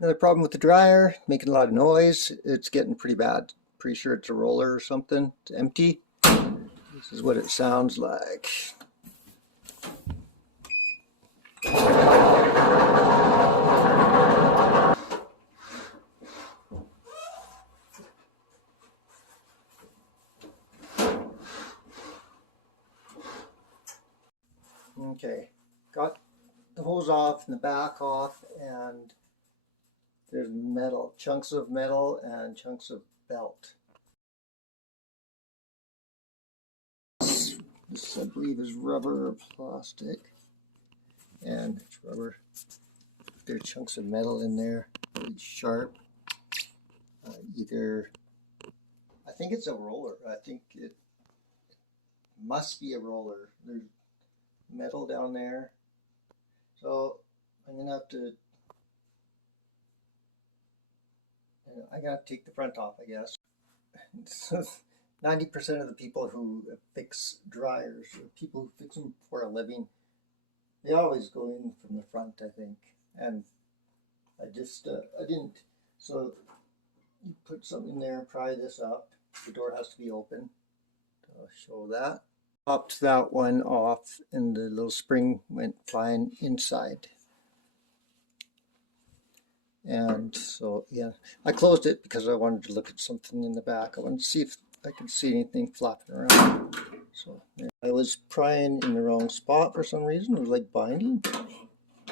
Another problem with the dryer, making a lot of noise. It's getting pretty bad. Pretty sure it's a roller or something. It's empty. This is what it sounds like. Okay, got the hose off and the back off, and there's metal, chunks of metal and chunks of belt. This I believe is rubber or plastic, and it's rubber. There are chunks of metal in there, pretty sharp. I think it's a roller. I think it must be a roller. There's metal down there. So I'm gonna have to, I gotta take the front off, I guess. 90% of the people who fix dryers, or people who fix them for a living, they always go in from the front, I think. And I didn't. So you put something in there and pry this up. The door has to be open. I'll show that. Popped that one off and the little spring went flying inside. And so, yeah, I closed it because I wanted to look at something in the back. I wanted to see if I could see anything flapping around. So yeah. I was prying in the wrong spot for some reason. It was like binding.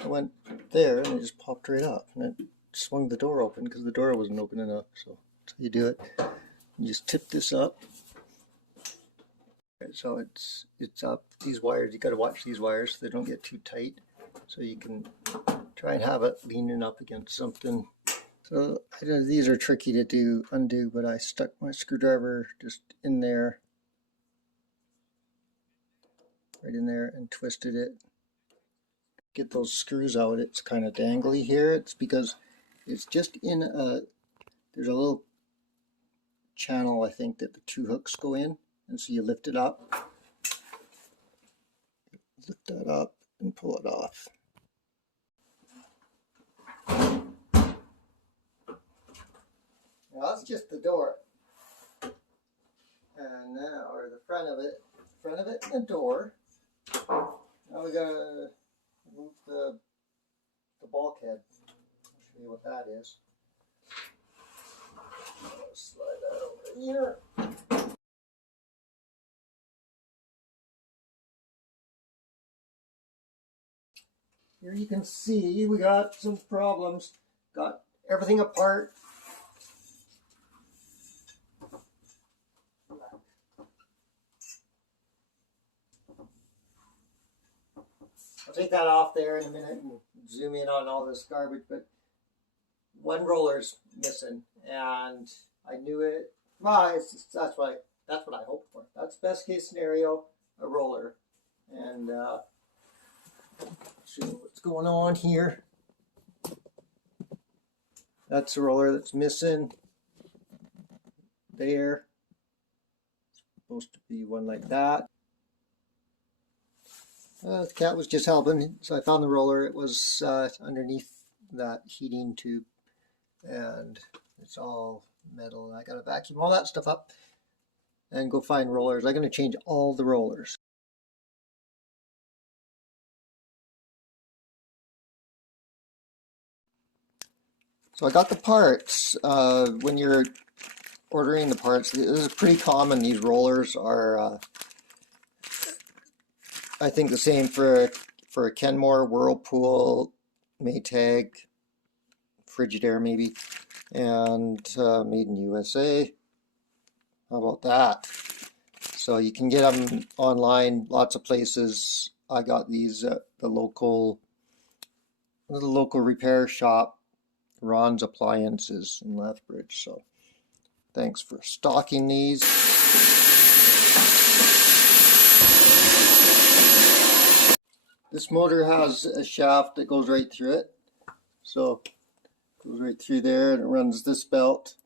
I went there and it just popped right up, and it swung the door open because the door wasn't open enough. So that's how you do it. You just tip this up. So it's up. These wires, you got to watch these wires so they don't get too tight. So you can try and have it leaning up against something. So these are tricky to undo, but I stuck my screwdriver just in there, right in there, and twisted it. Get those screws out. It's kind of dangly here. It's because it's just in there's a little channel, I think, that the two hooks go in, and so you lift it up, lift that up, and pull it off. Now that's just the door, and now, or the front of it, and the door. Now we gotta remove the bulkhead. I'll show you what that is. I'll slide that over here. Here you can see we got some problems. Got everything apart. I'll take that off there in a minute and zoom in on all this garbage, but one roller's missing, and I knew it. Well, that's what I hoped for. That's best case scenario, a roller. And show you what's going on here. That's the roller that's missing. There. It's supposed to be one like that. The cat was just helping, so I found the roller. It was underneath that heating tube, and it's all metal. I gotta vacuum all that stuff up and go find rollers. I'm gonna change all the rollers. So I got the parts. When you're ordering the parts, this is pretty common. These rollers are I think the same for a Kenmore, Whirlpool, Maytag, Frigidaire maybe, and made in USA. How about that? So you can get them online, lots of places. I got these at the local repair shop, Ron's Appliances in Lethbridge. So thanks for stocking these. This motor has a shaft that goes right through it. So it goes right through there, and it runs this belt.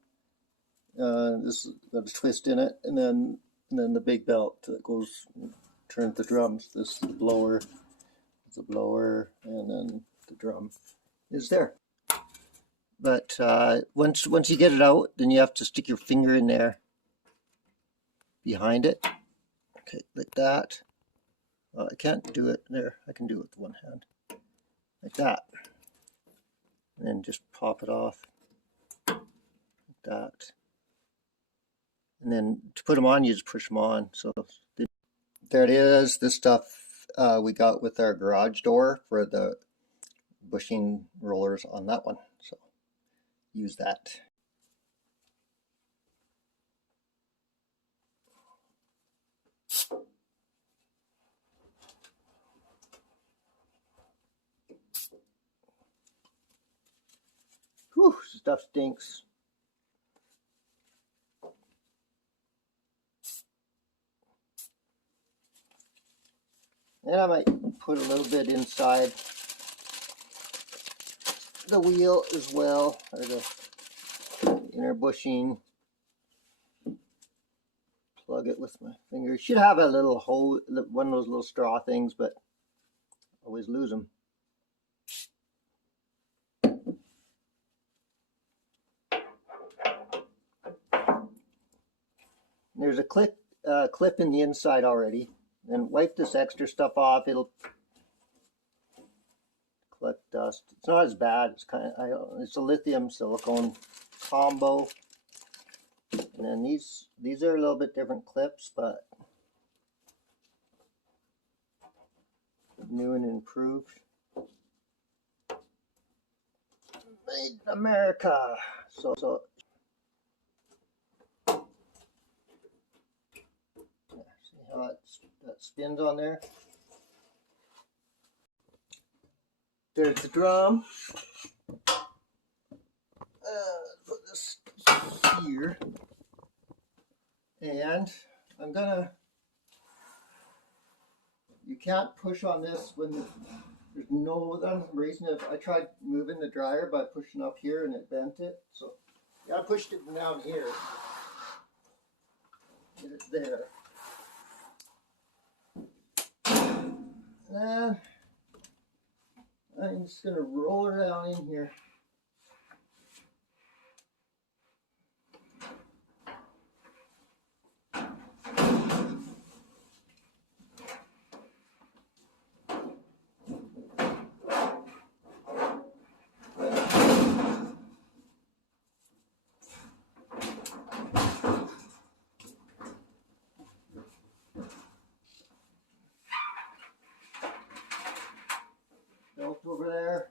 This has got a twist in it, and then the big belt that goes, turns the drums. This is the blower, and then the drum is there. But once you get it out, then you have to stick your finger in there behind it. Okay, like that. I can't do it there. I can do it with one hand, like that, and then just pop it off, like that. And then to put them on, you just push them on. So there it is. This stuff we got with our garage door for the bushing rollers on that one. So use that. Whew, stuff stinks. And I might put a little bit inside the wheel as well, or the inner bushing. Plug it with my finger. Should have a little hole, one of those little straw things, but always lose them. There's a clip in the inside already. And wipe this extra stuff off. It'll collect dust. It's not as bad. It's a lithium silicone combo. And then these are a little bit different clips, but new and improved. Made in America. So yeah, see how that spins on there. There's the drum. Put this here, and I'm gonna. You can't push on this when there's no reason. If I tried moving the dryer by pushing up here and it bent it, so yeah, I pushed it down here. Get it there. And I'm just gonna roll her down in here. Belt over there.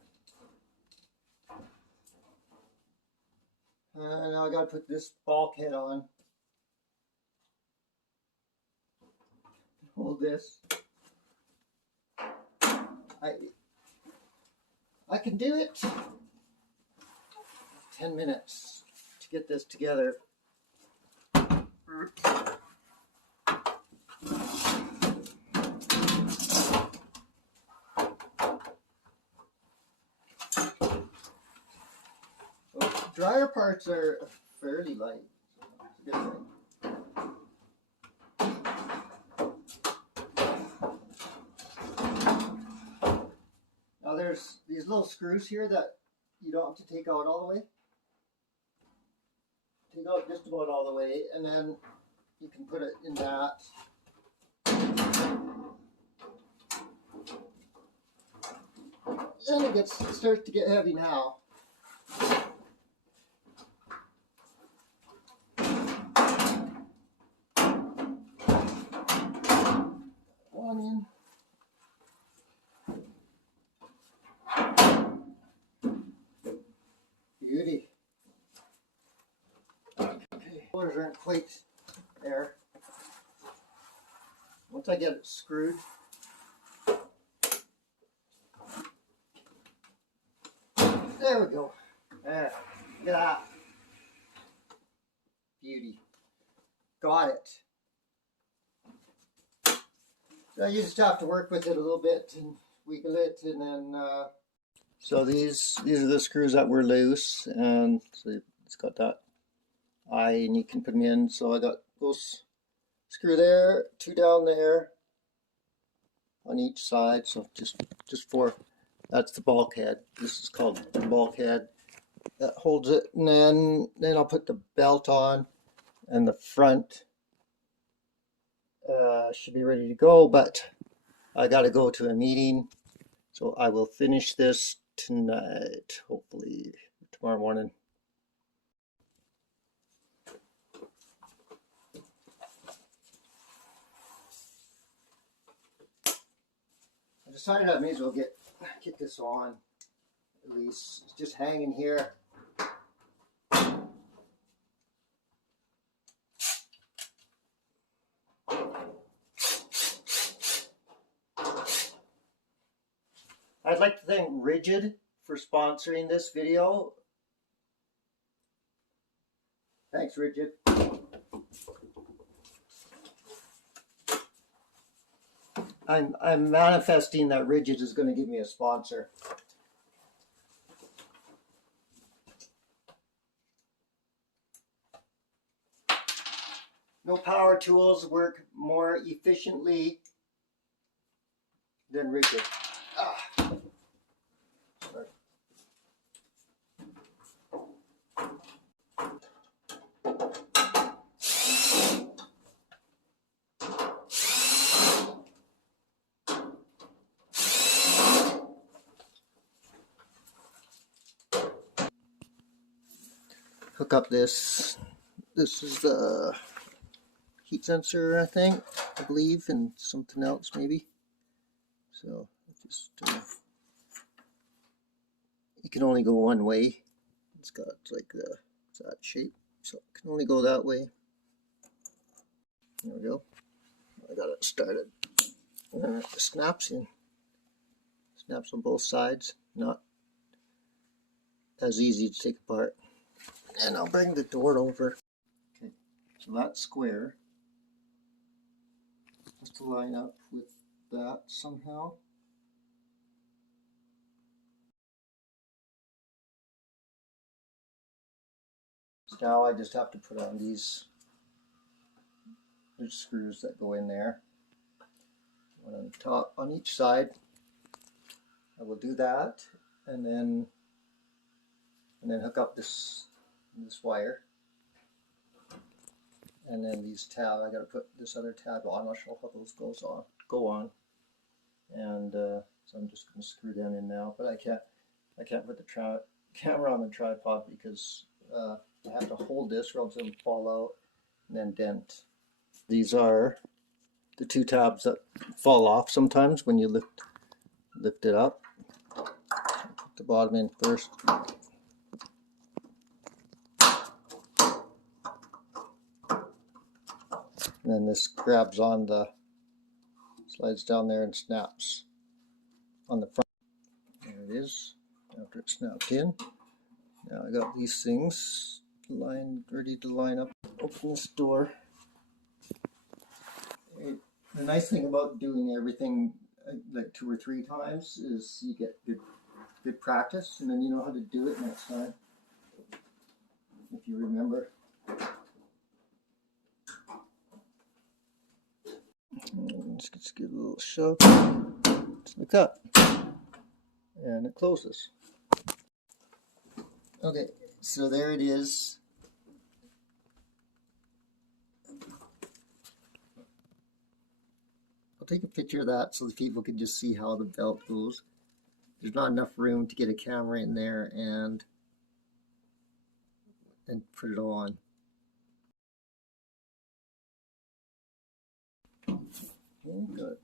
And now I gotta put this bulkhead on. Hold this. I can do it. 10 minutes to get this together. Well, dryer parts are fairly light. It's a good thing. Now there's these little screws here that you don't have to take out all the way. Take out just about all the way, and then you can put it in that. And it starts to get heavy now. One in. Beauty. Okay, rollers aren't quite there. Once I get it screwed, there we go. There, look at that. Beauty. Got it. So you just have to work with it a little bit and wiggle it, and then so these are the screws that were loose, and so it's got that eye, and you can put them in. So I got those screw there, two down there on each side. So just four. That's the bulkhead. This is called the bulkhead. that holds it, and then I'll put the belt on, and the front should be ready to go. But I got to go to a meeting, so I will finish this tonight, hopefully tomorrow morning. I decided I may as well get this on. At least it's just hanging here. I'd like to thank Rigid for sponsoring this video. Thanks, Rigid. I'm manifesting that Rigid is going to give me a sponsor. No power tools work more efficiently than Rigid. Sorry. Hook up this. This is the heat sensor, I believe, and something else maybe. So just you can only go one way. It's got like that shape, so it can only go that way. There we go. I got it started. And it snaps in. Snaps on both sides. Not as easy to take apart. And I'll bring the door over. Okay, so that's square. Just to line up with that somehow. So now I just have to put on these. There's screws that go in there. One on top, on each side. I will do that, and then hook up this wire, and then these tabs. I got to put this other tab on. I'm not sure how those go on, and so I'm just going to screw them in now. But I can't put the camera on the tripod because I have to hold this, or else it'll fall out and then dent. These are the two tabs that fall off sometimes when you lift it up. Put the bottom in first. And then this grabs on slides down there and snaps on the front. There it is, after it's snapped in. Now I got these things ready to line up. Open this door. The nice thing about doing everything like 2 or 3 times is you get good practice, and then you know how to do it next time, if you remember. Just give it a little shove, just like that, and it closes. Okay, so there it is. I'll take a picture of that so that people can just see how the belt goes. There's not enough room to get a camera in there and put it on. Okay, good.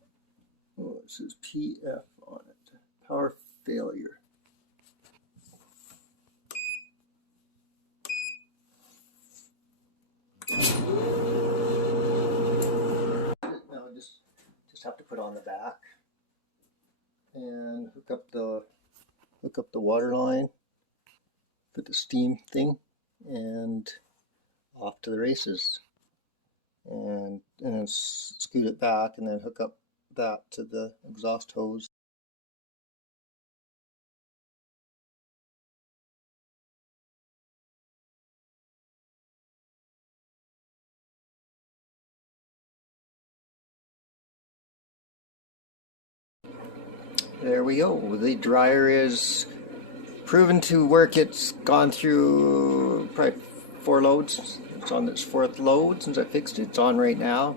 Oh, it says PF on it. Power failure. Now just have to put on the back and hook up the water line, put the steam thing, and off to the races. And then scoot it back, and then hook up that to the exhaust hose. There we go. The dryer is proven to work. It's gone through probably 4 loads. It's on its 4th load since I fixed it. It's on right now.